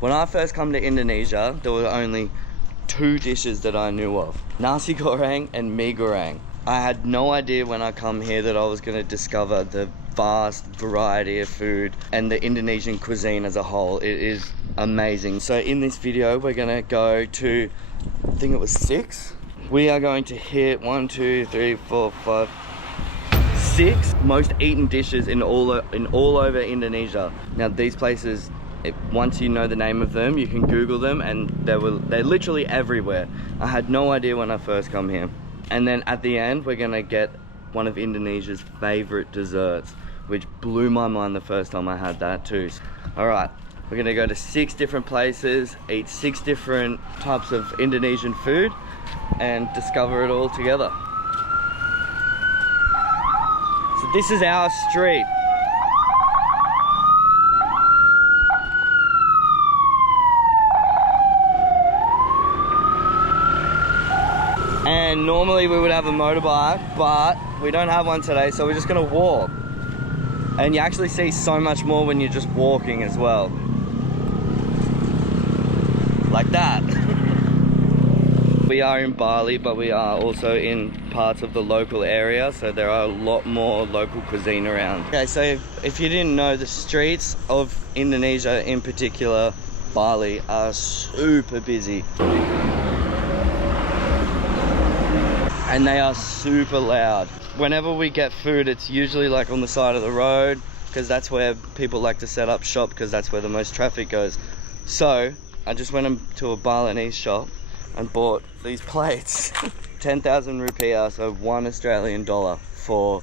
When I first come to Indonesia, there were only 2 dishes that I knew of. Nasi goreng and mee goreng. I had no idea when I come here that I was going to discover the vast variety of food and the Indonesian cuisine as a whole. It is amazing. So in this video, we're going to go to, I think it was 6. We are going to hit 1, 2, 3, 4, 5, 6 most eaten dishes in all over Indonesia. Now these places, once you know the name of them, you can Google them, and they're literally everywhere. I had no idea when I first come here. And then at the end, we're gonna get one of Indonesia's favorite desserts, which blew my mind the first time I had that too. All right, we're gonna go to 6 different places, eat 6 different types of Indonesian food, and discover it all together. So this is our street. And normally we would have a motorbike, but we don't have one today, so we're just gonna walk. And you actually see so much more when you're just walking as well. Like that. We are in Bali, but we are also in parts of the local area, so there are a lot more local cuisine around. Okay, so if you didn't know, the streets of Indonesia, in particular Bali, are super busy. And they are super loud. Whenever we get food, it's usually like on the side of the road, because that's where people like to set up shop, because that's where the most traffic goes. So I just went to a Balinese shop and bought these plates. 10,000 rupiah, so $1 Australian for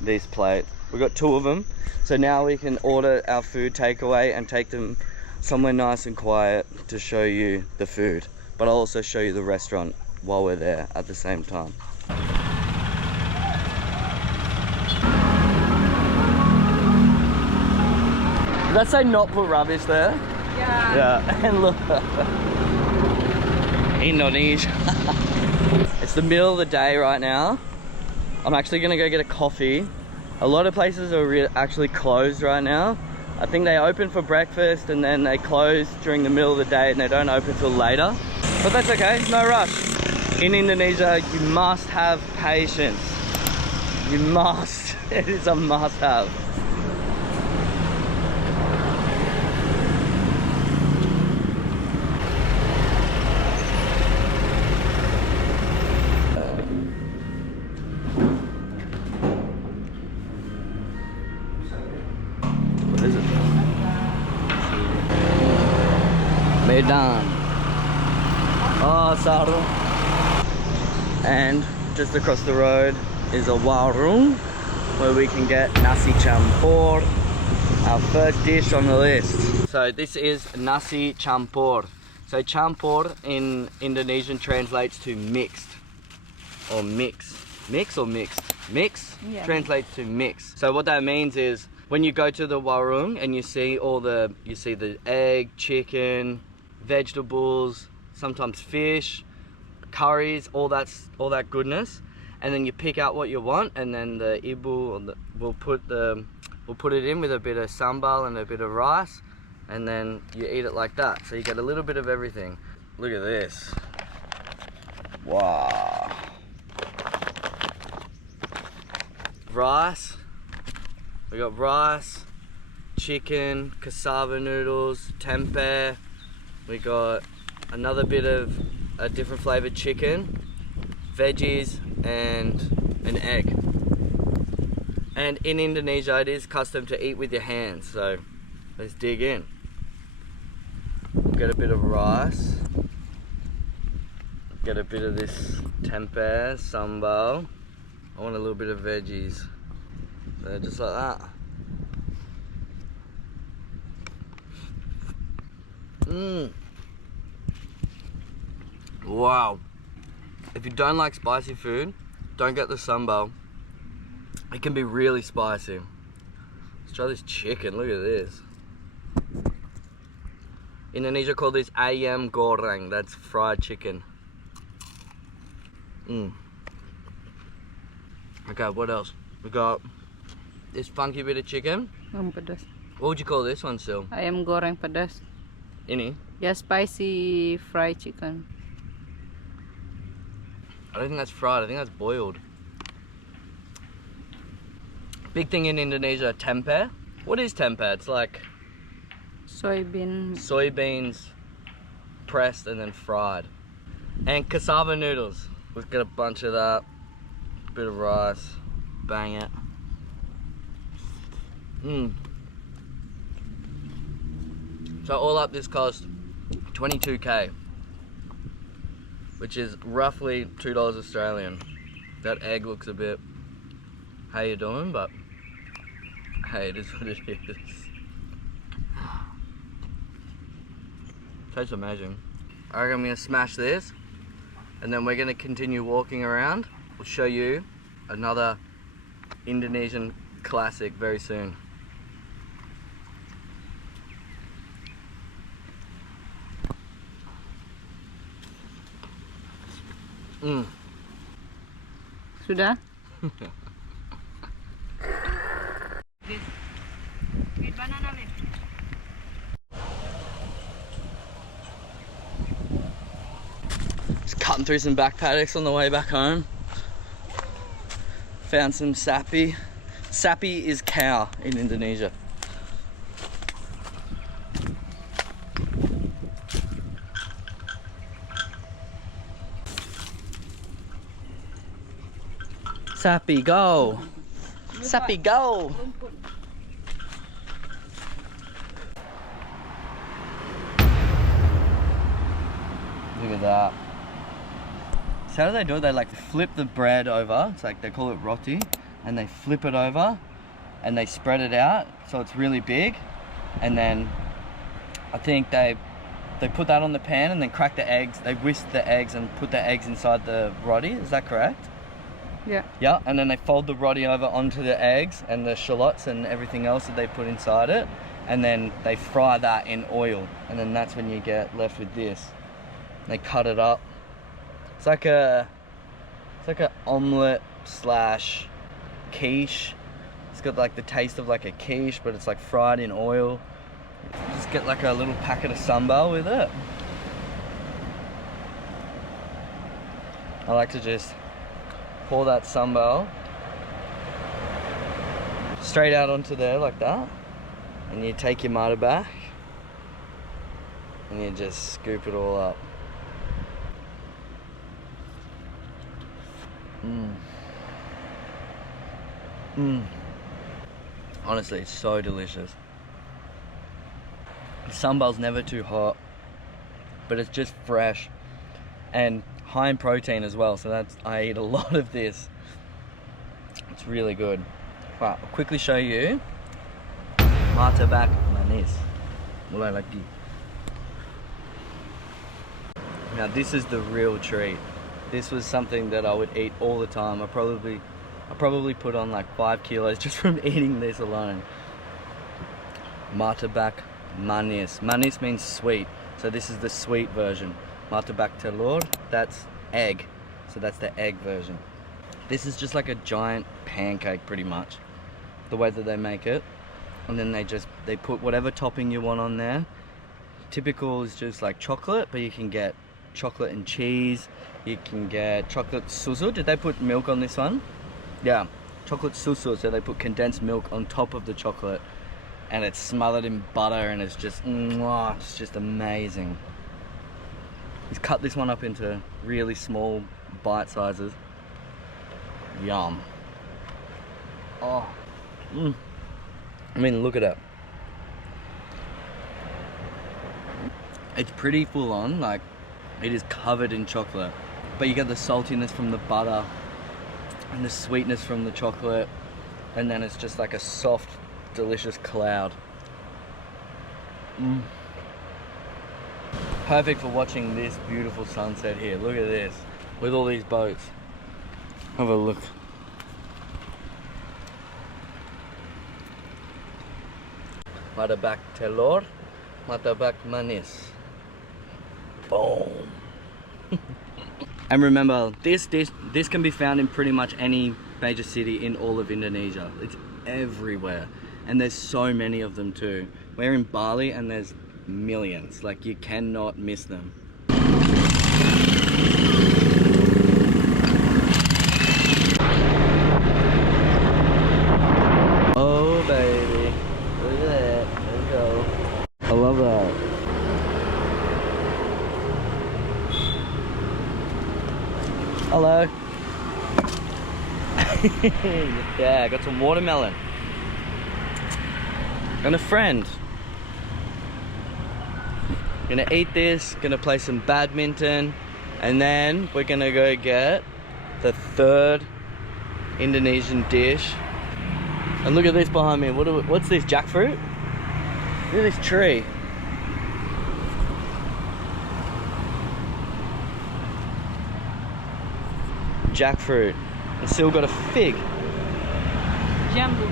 this plate. We got 2 of them, so now we can order our food takeaway and take them somewhere nice and quiet to show you the food, but I'll also show you the restaurant while we're there at the same time. Did that say not put rubbish there? Yeah. Yeah, and look. Indonesia. It's the middle of the day right now. I'm actually gonna go get a coffee. A lot of places are actually closed right now. I think they open for breakfast and then they close during the middle of the day and they don't open till later. But that's okay, no rush. In Indonesia, you must have patience. You must. It is a must-have. What is it? Medan. Oh, sarung. And just across the road is a warung where we can get nasi campur, our first dish on the list. So this is nasi campur. So campur in Indonesian translates to mixed or mix. Mix or mixed? Mix, yeah, translates to mix. So what that means is when you go to the warung and you see the egg, chicken, vegetables, sometimes fish, curries, all that goodness, and then you pick out what you want, and then the ibu will put it in with a bit of sambal and a bit of rice, and then you eat it like that. So you get a little bit of everything. Look at this. Wow. Rice. We got rice, chicken, cassava noodles, tempeh. We got another bit of a different flavored chicken, veggies, and an egg. And in Indonesia, it is custom to eat with your hands, so let's dig in. Get a bit of rice, get a bit of this tempeh, sambal. I want a little bit of veggies, so just like that. Wow. If you don't like spicy food, don't get the sambal. It can be really spicy. Let's try this chicken. Look at this. Indonesia call this ayam goreng. That's fried chicken. Okay, what else? We got this funky bit of chicken. Pedas. What would you call this one, Sil? Ayam goreng pedas. Ini? Yeah, spicy fried chicken. I don't think that's fried, I think that's boiled. Big thing in Indonesia, tempeh. What is tempeh? It's like soybeans pressed and then fried. And cassava noodles. We've got a bunch of that. Bit of rice. Bang it. So all up this cost 22k, which is roughly $2 Australian. That egg looks a bit, how you doing, but hey, it is what it is. Tastes amazing. I reckon I'm gonna smash this, and then we're gonna continue walking around. We'll show you another Indonesian classic very soon. Sudah? Just cutting through some back paddocks on the way back home. Found some sapi. Sapi is cow in Indonesia. Sapi, go! Sapi, go! Look at that. So how do they do it? They like flip the bread over. It's like they call it roti, and they flip it over, and they spread it out so it's really big, and then I think they put that on the pan and then crack the eggs. They whisk the eggs and put the eggs inside the roti. Is that correct? Yeah. Yeah, and then they fold the roti over onto the eggs and the shallots and everything else that they put inside it, and then they fry that in oil, and then that's when you get left with this. They cut it up. It's like a omelette slash quiche. It's got like the taste of like a quiche, but it's like fried in oil. You just get like a little packet of sambal with it. I like to just pour that sambal straight out onto there like that, and you take your martabak and you just scoop it all up. Honestly, it's so delicious. The sambal's never too hot, but it's just fresh and high in protein as well, so I eat a lot of this. It's really good. Right, I'll quickly show you Martabak manis. Mulai lagi. Now this is the real treat. This was something that I would eat all the time. I probably put on like 5 kilos just from eating this alone. Martabak manis. Manis means sweet, so this is the sweet version. Martabak telur, that's egg, so that's the egg version. This is just like a giant pancake pretty much, the way that they make it, and then they put whatever topping you want on there. Typical is just like chocolate, but you can get chocolate and cheese, you can get chocolate susu. Did they put milk on this one? Yeah, chocolate susu, so they put condensed milk on top of the chocolate, and it's smothered in butter, and it's just amazing. He's cut this one up into really small bite sizes. Yum. Oh. I mean, look at it. It's pretty full on, like it is covered in chocolate, but you get the saltiness from the butter and the sweetness from the chocolate, and then it's just like a soft, delicious cloud. Perfect for watching this beautiful sunset here. Look at this, with all these boats. Have a look. Martabak telur, martabak manis. Boom. And remember, this can be found in pretty much any major city in all of Indonesia. It's everywhere, and there's so many of them too. We're in Bali, and there's millions. Like, you cannot miss them. Oh baby, look at that. There we go. I love that. Hello. Yeah, I got some watermelon. And a friend. Gonna eat this, gonna play some badminton, and then we're gonna go get the third Indonesian dish. And look at this behind me. What's this, jackfruit? Look at this tree. Jackfruit. And still got a fig. Jambu.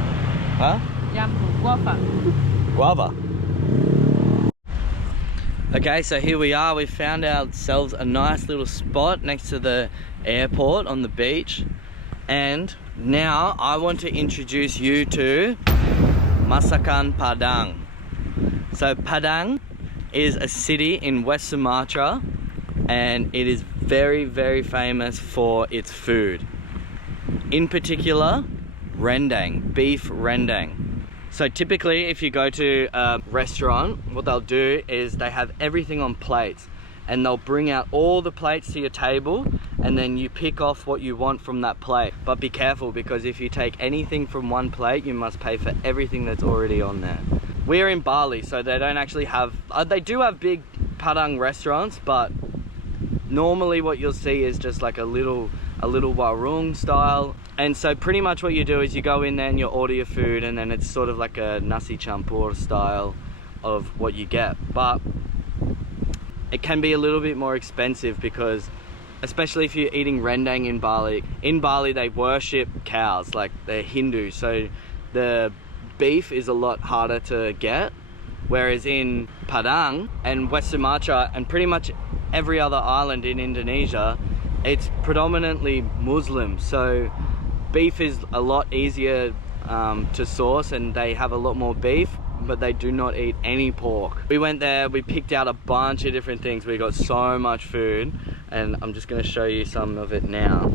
Huh? Jambu. Guava. Guava. Okay, so here we are. We found ourselves a nice little spot next to the airport on the beach. And now I want to introduce you to Masakan Padang. So Padang is a city in West Sumatra, and it is very, very famous for its food. In particular, rendang, beef rendang. So typically if you go to a restaurant, what they'll do is they have everything on plates, and they'll bring out all the plates to your table, and then you pick off what you want from that plate. But be careful, because if you take anything from one plate, you must pay for everything that's already on there. We're in Bali, so they don't actually have, they do have big Padang restaurants, but normally what you'll see is just like a little warung style. And so pretty much what you do is you go in there and you order your food, and then it's sort of like a Nasi campur style of what you get. But it can be a little bit more expensive, because especially if you're eating rendang in Bali they worship cows, like they're Hindu, so the beef is a lot harder to get. Whereas in Padang and West Sumatra and pretty much every other island in Indonesia, it's predominantly Muslim, so beef is a lot easier to source, and they have a lot more beef, but they do not eat any pork. We went there, we picked out a bunch of different things. We got so much food, and I'm just going to show you some of it now.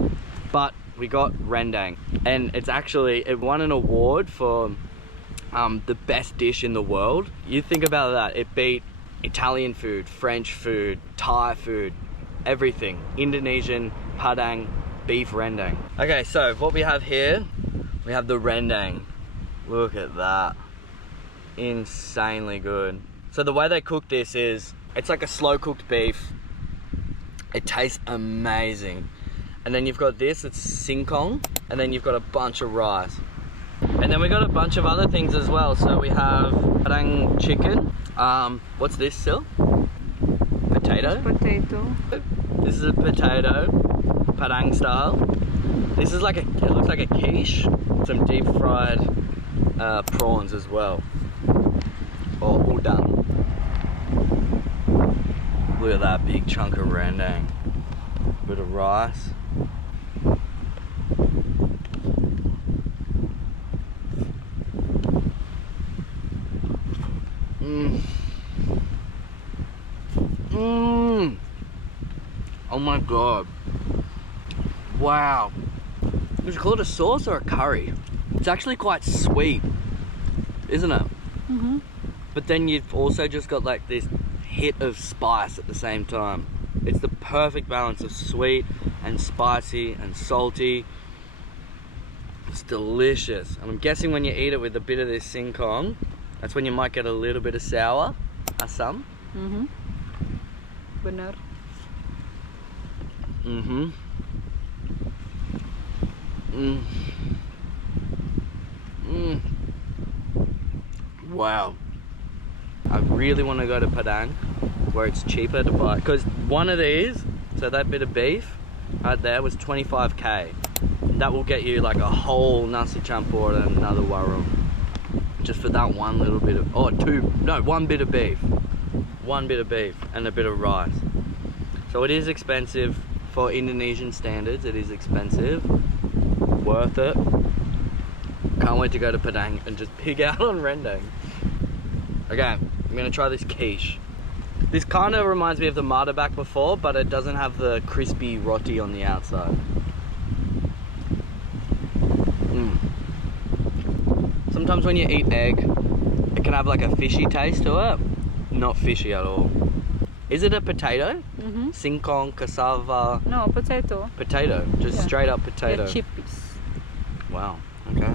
But we got rendang, and it won an award for the best dish in the world. You think about that, it beat Italian food, French food, Thai food, everything. Indonesian Padang beef rendang. Okay, so what we have here, we have the rendang. Look at that. Insanely good. So the way they cook this is, it's like a slow cooked beef. It tastes amazing. And then you've got this, it's singkong, and then you've got a bunch of rice. And then we got a bunch of other things as well. So we have Padang chicken. What's this, Sil? Potato? Potato. This is a potato, Padang style. This is like it looks like a quiche. Some deep fried prawns as well. All done. Look at that big chunk of rendang. Bit of rice. Oh my god. Wow. Would you call it a sauce or a curry? It's actually quite sweet, isn't it? Mm-hmm. But then you've also just got like this hit of spice at the same time. It's the perfect balance of sweet and spicy and salty. It's delicious. And I'm guessing when you eat it with a bit of this singkong, that's when you might get a little bit of sour, asam. Mm-hmm. Benar. Mm-hmm. Wow. I really want to go to Padang where it's cheaper to buy, because one of these, so that bit of beef right there was 25k. That will get you like a whole nasi campur and another warung, just for that one little bit of, one bit of beef. One bit of beef and a bit of rice. So it is expensive for Indonesian standards. It is expensive. Worth it. Can't wait to go to Padang and just pig out on rendang. Okay, I'm gonna try this quiche. This kind of reminds me of the Martabak before, but it doesn't have the crispy roti on the outside. Sometimes when you eat egg, it can have like a fishy taste to it. Not fishy at all. Is it a potato? Singkong, cassava? No, potato. Potato, just straight up potato. Yeah, chips. Wow, okay.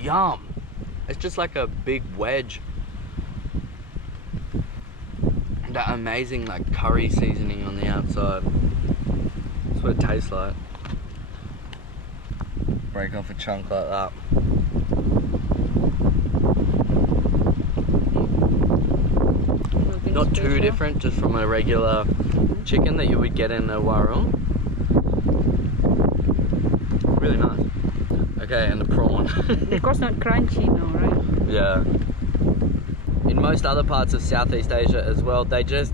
Yum. It's just like a big wedge. That amazing like curry seasoning on the outside. That's what it tastes like. Break off a chunk like that. Not too different, just from a regular chicken that you would get in a warung. Really nice. Okay, and the prawn. Of course not crunchy, no, right? Yeah. In most other parts of Southeast Asia as well, they just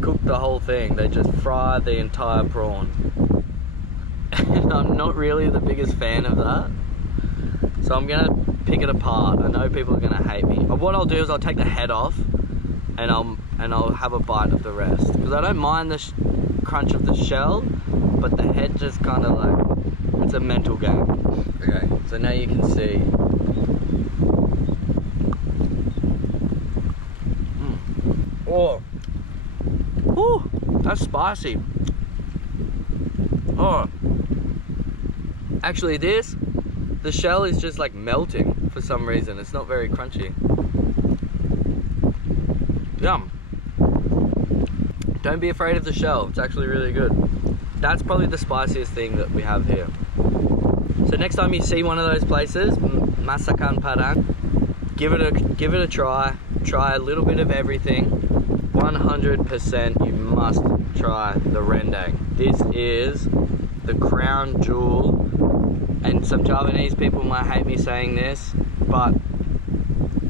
cook the whole thing. They just fry the entire prawn. And I'm not really the biggest fan of that. So I'm gonna pick it apart. I know people are gonna hate me. But what I'll do is I'll take the head off and I'll have a bite of the rest. Because I don't mind the crunch of the shell, but the head just kind of like, it's a mental game. Okay, so now you can see. Oh, whew, that's spicy. Oh, actually the shell is just like melting for some reason. It's not very crunchy. Yum. Don't be afraid of the shell. It's actually really good. That's probably the spiciest thing that we have here. So next time you see one of those places, Masakan Padang, give it a try. Try a little bit of everything. 100% you must try the rendang. This is the crown jewel, and some Javanese people might hate me saying this, but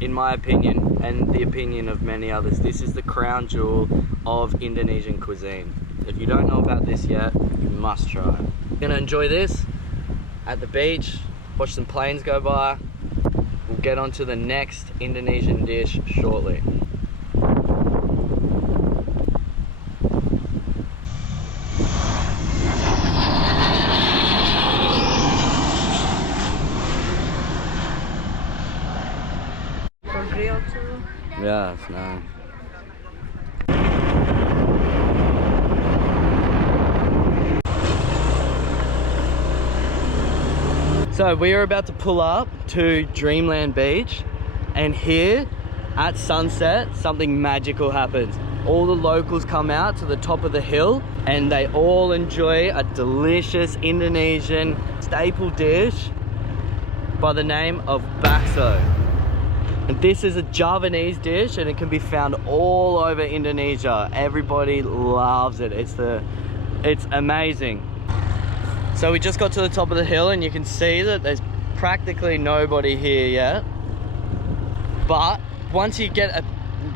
in my opinion, and the opinion of many others, this is the crown jewel of Indonesian cuisine. If you don't know about this yet, you must try it. You're gonna enjoy this at the beach, watch some planes go by. We'll get on to the next Indonesian dish shortly. For grill too. Yeah, it's nice. So we are about to pull up to Dreamland Beach, and here at sunset something magical happens. All the locals come out to the top of the hill and they all enjoy a delicious Indonesian staple dish by the name of Bakso. And this is a Javanese dish and it can be found all over Indonesia. Everybody loves it. It's amazing. So we just got to the top of the hill and you can see that there's practically nobody here yet. But once you get a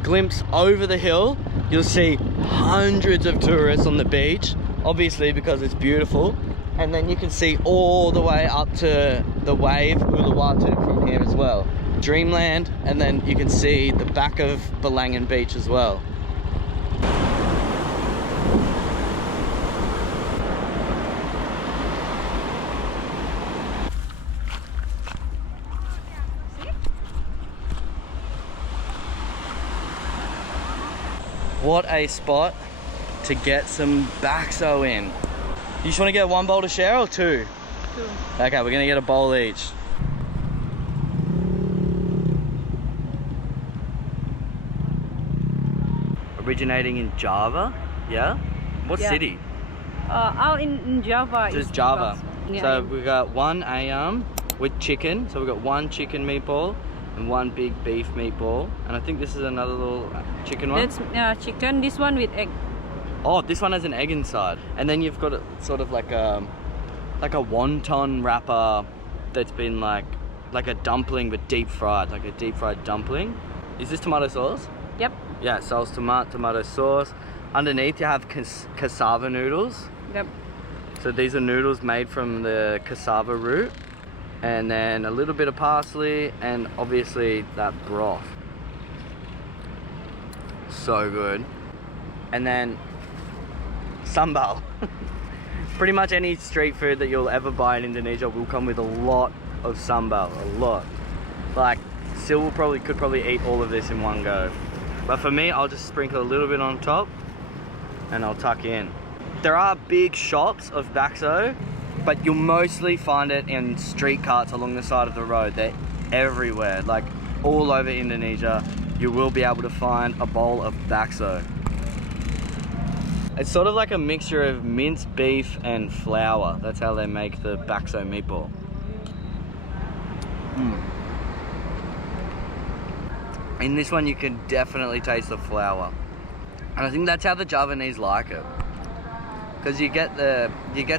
glimpse over the hill, you'll see hundreds of tourists on the beach, obviously because it's beautiful. And then you can see all the way up to the wave Uluwatu from here as well. Dreamland, and then you can see the back of Balangan Beach as well. What a spot to get some bakso in. You just want to get one bowl to share or two? Two. Okay, we're gonna get a bowl each. Originating in Java, yeah? What Yeah. city? All in Java. Just is Java. bakso. Yeah, So we got one ayam with chicken. So we got one chicken meatball and one big beef meatball. And I think this is another little chicken one. that's chicken. This one with egg. Oh, this one has an egg inside. And then you've got it sort of like a wonton wrapper that's been like a dumpling but deep fried, like a deep fried dumpling. Is this tomato sauce? Yep. Yeah, sauce tomato sauce. Underneath you have cassava noodles. Yep. So these are noodles made from the cassava root. and then a little bit of parsley, and obviously that broth. So good. And then sambal. Pretty much any street food that you'll ever buy in Indonesia will come with a lot of sambal, a lot. Like, Sil could probably eat all of this in one go. But for me, I'll just sprinkle a little bit on top and I'll tuck in. There are big shops of bakso, but you'll mostly find it in street carts along the side of the road. They're everywhere, like all over Indonesia. You will be able to find a bowl of bakso. It's sort of like a mixture of minced beef and flour. That's how they make the bakso meatball. In this one, you can definitely taste the flour, and I think that's how the Javanese like it. Because you get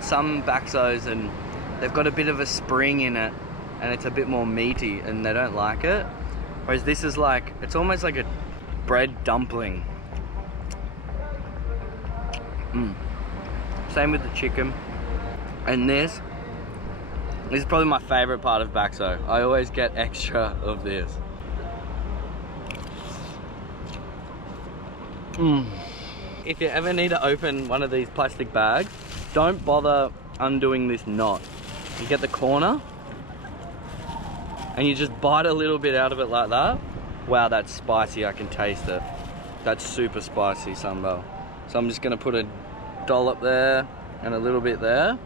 some baksos and they've got a bit of a spring in it, and it's a bit more meaty, and they don't like it. Whereas this is like, it's almost like a bread dumpling. Same with the chicken. And this is probably my favorite part of bakso. I always get extra of this. If you ever need to open one of these plastic bags, don't bother undoing this knot. You get the corner and you just bite a little bit out of it like that. Wow, that's spicy, I can taste it. That's super spicy sambal. So I'm just gonna put a dollop there and a little bit there.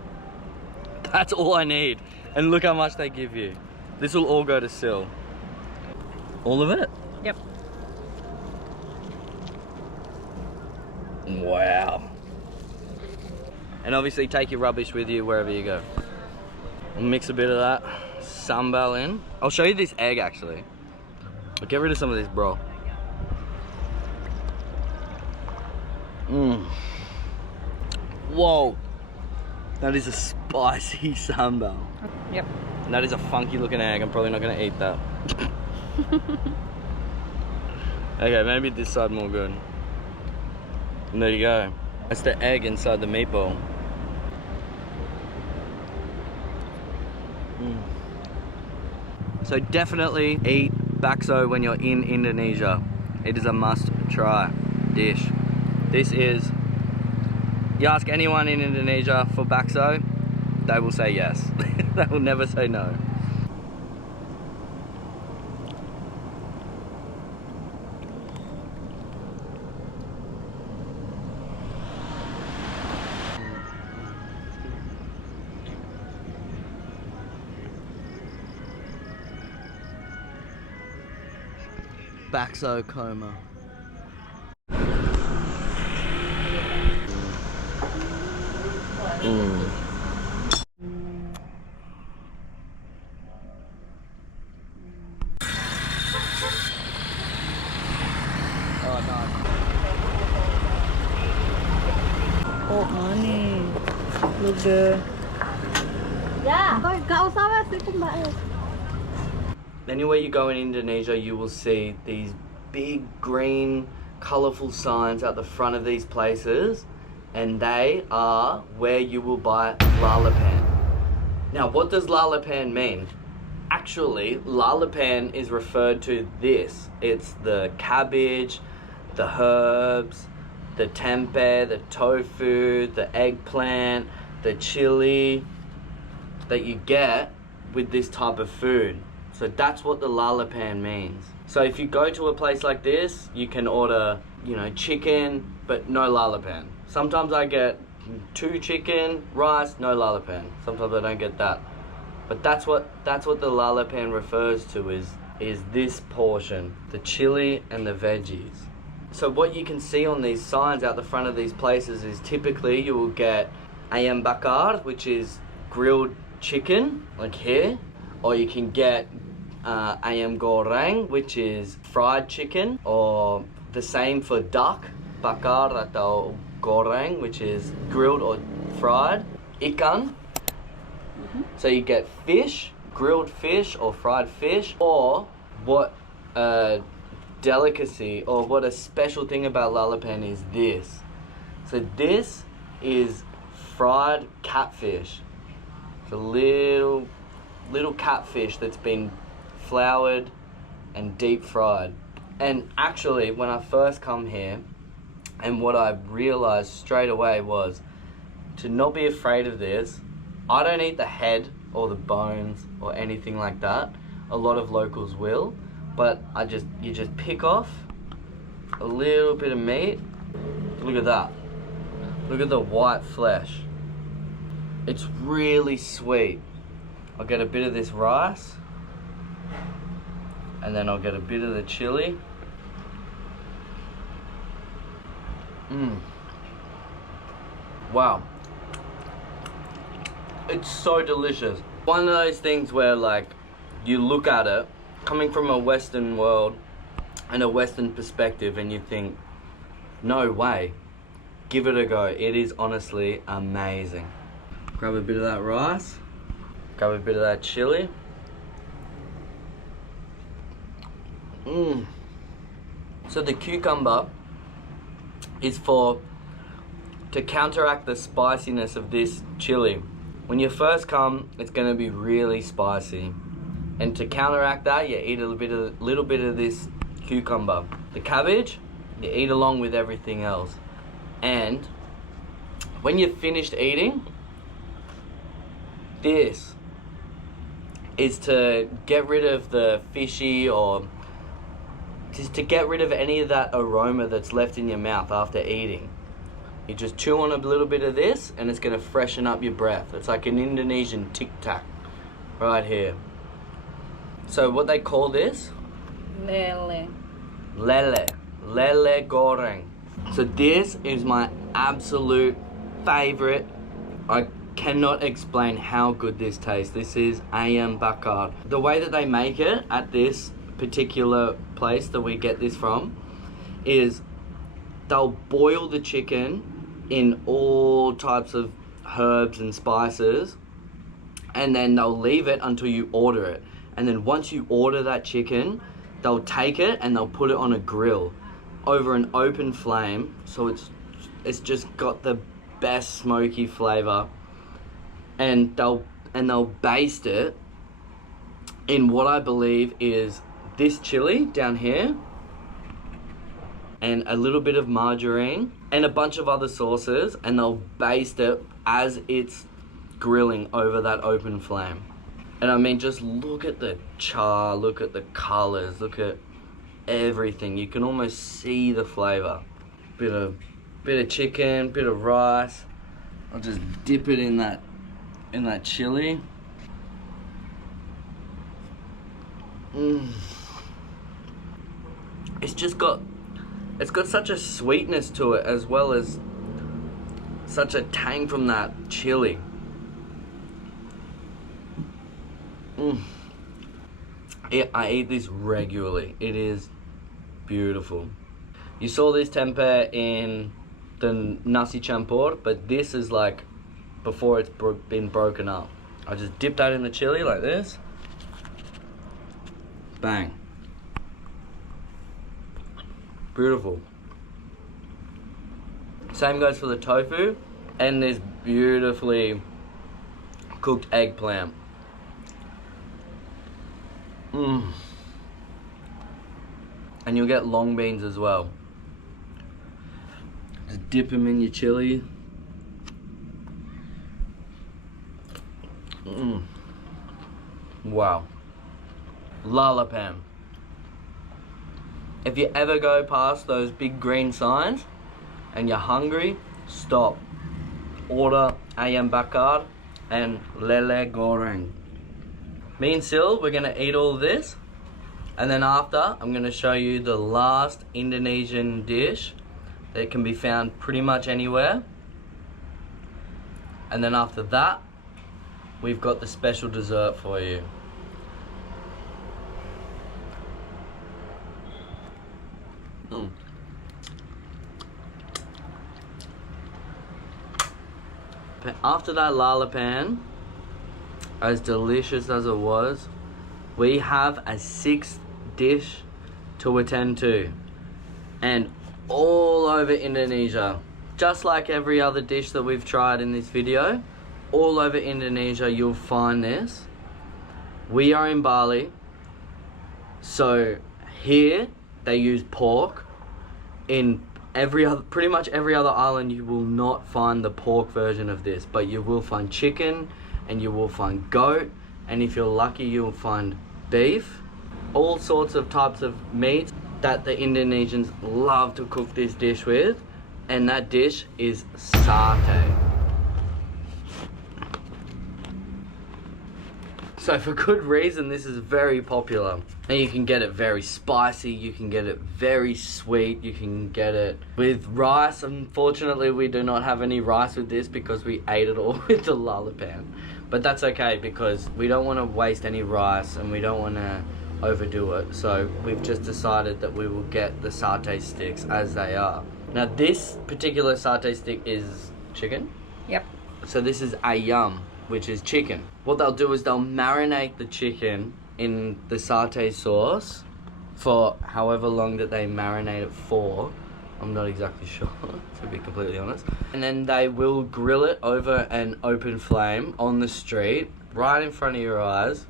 That's all I need. And look how much they give you. This will all go to Sil. All of it? Yep. Wow. And obviously take your rubbish with you wherever you go. I'll mix a bit of that sambal in. I'll show you this egg actually. I'll get rid of some of this broth. Whoa. That is a spicy sambal. Yep. And that is a funky looking egg. I'm probably not gonna eat that. Okay, maybe this side more good. And there you go. That's the egg inside the meatball. So definitely eat bakso when you're in Indonesia. It is a must try dish. This is, you ask anyone in Indonesia for bakso, they will say yes. They will never say no. Bakso coma. Oh, nice. Oh, honey. Look there. Ya, gak usah wes itu Mbak. Anywhere you go in Indonesia, you will see these big green, colourful signs out the front of these places, and they are where you will buy lalapan. Now, what does lalapan mean? Actually, lalapan is referred to this. It's the cabbage, the herbs, the tempeh, the tofu, the eggplant, the chili that you get with this type of food. So that's what the lalapan means. So if you go to a place like this, you can order, you know, chicken, but no lalapan. Sometimes I get 2 chicken, rice, no lalapan. Sometimes I don't get that. But that's what the lalapan refers to, is this portion, the chili and the veggies. So what you can see on these signs out the front of these places is typically you will get ayam bakar, which is grilled chicken, like here, or you can get ayam goreng, which is fried chicken, or the same for duck, bakar atau goreng, which is grilled or fried, ikan. So you get fish, grilled fish or fried fish, or what delicacy or what a special thing about lalapan is this. So this is fried catfish. It's a little little catfish that's been floured and deep fried. And actually, when I first come here, and what I realized straight away was to not be afraid of this. I don't eat the head or the bones or anything like that. A lot of locals will, but you just pick off a little bit of meat. Look at that. Look at the white flesh. It's really sweet. I'll get a bit of this rice, and then I'll get a bit of the chili. Wow. It's so delicious. One of those things where like you look at it coming from a Western world and a Western perspective and you think, no way, give it a go. It is honestly amazing. Grab a bit of that rice, grab a bit of that chili. So the cucumber is to counteract the spiciness of this chili. When you first come, it's going to be really spicy, and to counteract that, you eat a little bit of this cucumber. The cabbage, you eat along with everything else, and when you're finished eating, this is to get rid of the fishy, or just to get rid of any of that aroma that's left in your mouth after eating. You just chew on a little bit of this and it's gonna freshen up your breath. It's like an Indonesian tic tac right here. So what they call this? Lele. Lele goreng. So this is my absolute favorite. I cannot explain how good this tastes. This is ayam bakar. The way that they make it at this particular place that we get this from is they'll boil the chicken in all types of herbs and spices, and then they'll leave it until you order it. And then once you order that chicken, they'll take it and they'll put it on a grill over an open flame, so it's just got the best smoky flavor, and they'll baste it in what I believe is this chili down here, and a little bit of margarine and a bunch of other sauces, and they'll baste it as it's grilling over that open flame. And I mean, just look at the char, look at the colors, look at everything. You can almost see the flavor. Bit of chicken, bit of rice. I'll just dip it in that chili. It's got such a sweetness to it, as well as such a tang from that chili. I eat this regularly. It is beautiful. You saw this tempeh in the Nasi campur, but this is like before it's been broken up. I just dip that in the chili like this. Bang. Beautiful. Same goes for the tofu and this beautifully cooked eggplant. And you'll get long beans as well. Just dip them in your chili. Wow. Lalapan. If you ever go past those big green signs and you're hungry, stop. Order ayam bakar and lele goreng. Me and Sil, we're gonna eat all of this, and then after, I'm gonna show you the last Indonesian dish that can be found pretty much anywhere. And then after that, we've got the special dessert for you. After that lalapan, as delicious as it was, we have a sixth dish to attend to, and all over Indonesia, just like every other dish that we've tried in this video, all over Indonesia you'll find this, We are in Bali, so here they use pork. In pretty much every other island, you will not find the pork version of this, but you will find chicken, and you will find goat, and if you're lucky, you'll find beef. All sorts of types of meat that the Indonesians love to cook this dish with, and that dish is satay. So for good reason, this is very popular. And you can get it very spicy, you can get it very sweet, you can get it with rice. Unfortunately, we do not have any rice with this because we ate it all with the Lalapan. But that's okay because we don't want to waste any rice and we don't want to overdo it. So we've just decided that we will get the satay sticks as they are. Now this particular satay stick is chicken. Yep. So this is ayam, which is chicken. What they'll do is they'll marinate the chicken in the satay sauce for however long that they marinate it for. I'm not exactly sure, to be completely honest. And then they will grill it over an open flame on the street, right in front of your eyes.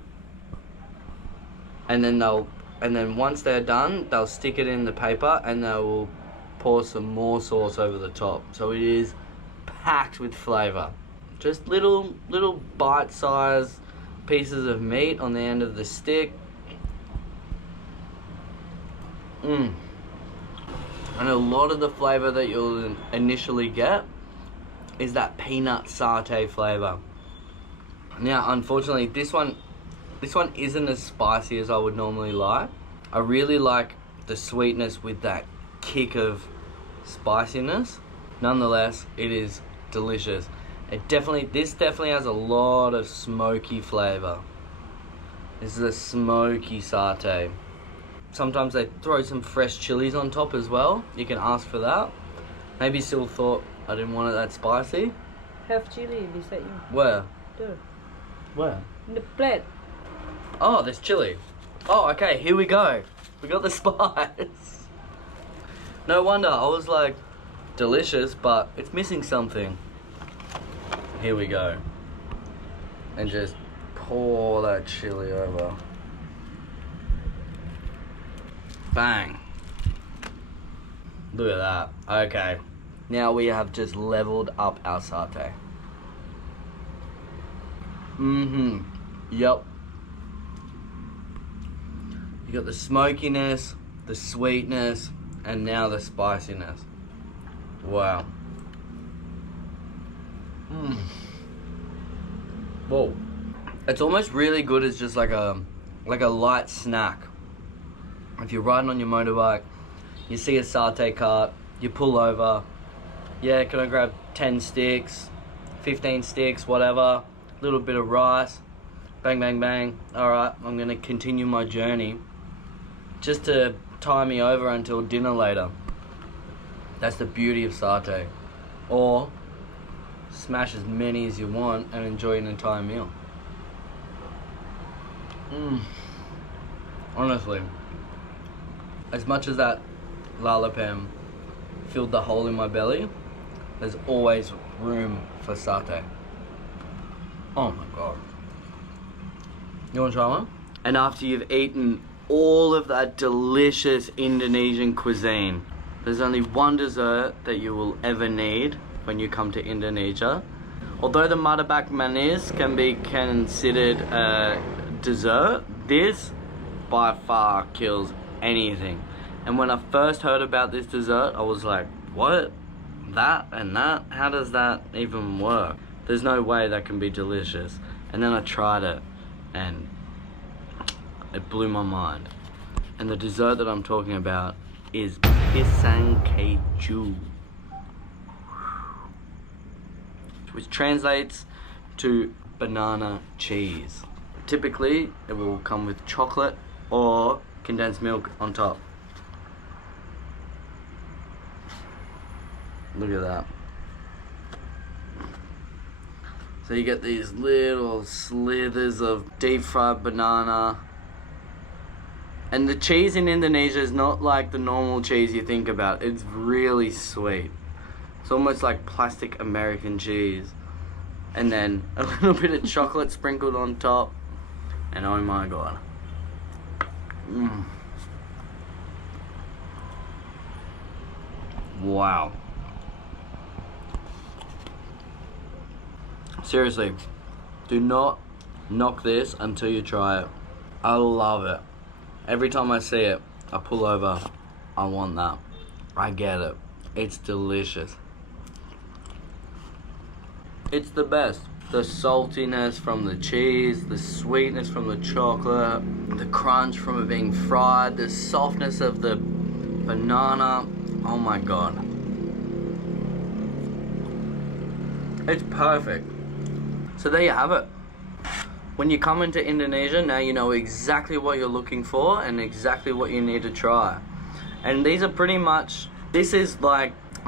And then once they're done, they'll stick it in the paper and they will pour some more sauce over the top. So it is packed with flavor. Just little bite-sized pieces of meat on the end of the stick. And a lot of the flavor that you'll initially get is that peanut satay flavor. Now, unfortunately, this one isn't as spicy as I would normally like. I really like the sweetness with that kick of spiciness. Nonetheless, it is delicious. This definitely has a lot of smoky flavor. This is a smoky satay. Sometimes they throw some fresh chilies on top as well. You can ask for that. Maybe still thought I didn't want it that spicy. Have chili beside you. Where? There. Where? In the plate. Oh, there's chili. Oh, okay, here we go. We got the spice. No wonder, I was like, delicious, but it's missing something. Here we go. And just pour that chili over. Bang. Look at that. Okay. Now we have just leveled up our satay. Yep. You got the smokiness, the sweetness, and now the spiciness. Wow. Whoa. It's almost really good as just like a light snack. If you're riding on your motorbike, you see a satay cart, you pull over. Yeah, can I grab 10 sticks, 15 sticks, whatever. A little bit of rice. Bang, bang, bang. Alright, I'm going to continue my journey. Just to tie me over until dinner later. That's the beauty of satay. Or smash as many as you want and enjoy an entire meal. Honestly, as much as that Lalapan filled the hole in my belly, there's always room for satay. Oh my god. You want to try one? And after you've eaten all of that delicious Indonesian cuisine, there's only one dessert that you will ever need when you come to Indonesia. Although the Martabak manis can be considered a dessert, this by far kills anything. And when I first heard about this dessert, I was like, what? That and that? How does that even work? There's no way that can be delicious. And then I tried it and it blew my mind. And the dessert that I'm talking about is pisang keju, which translates to banana cheese. Typically, it will come with chocolate or condensed milk on top. Look at that. So you get these little slithers of deep fried banana. And the cheese in Indonesia is not like the normal cheese you think about. It's really sweet. It's almost like plastic American cheese. And then a little bit of chocolate sprinkled on top. And oh my god. Wow. Seriously, do not knock this until you try it. I love it. Every time I see it, I pull over. I want that. I get it. It's delicious. It's the best. The saltiness from the cheese, the sweetness from the chocolate, the crunch from it being fried, the softness of the banana. Oh my god. It's perfect. So there you have it. When you come into Indonesia, now you know exactly what you're looking for and exactly what you need to try. And these are pretty much, these are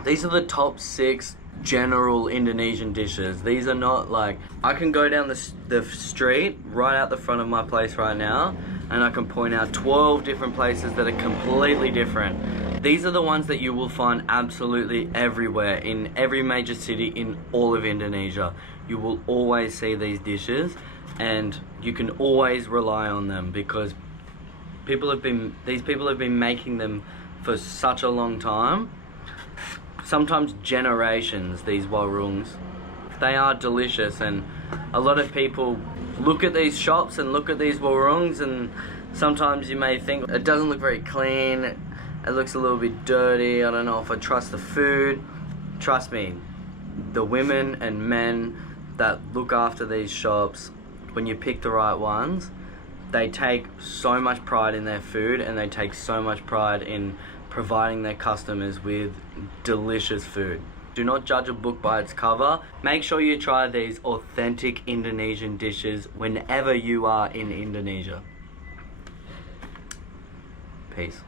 the top 6 general Indonesian dishes. These are not like, I can go down the street right out the front of my place right now and I can point out 12 different places that are completely different. These are the ones that you will find absolutely everywhere, in every major city in all of Indonesia. You will always see these dishes and you can always rely on them because these people have been making them for such a long time. Sometimes generations, these warungs. They are delicious, and a lot of people look at these shops and look at these warungs, and sometimes you may think it doesn't look very clean, it looks a little bit dirty, I don't know if I trust the food. Trust me, the women and men that look after these shops, when you pick the right ones, they take so much pride in their food and they take so much pride in providing their customers with delicious food. Do not judge a book by its cover. Make sure you try these authentic Indonesian dishes whenever you are in Indonesia. Peace.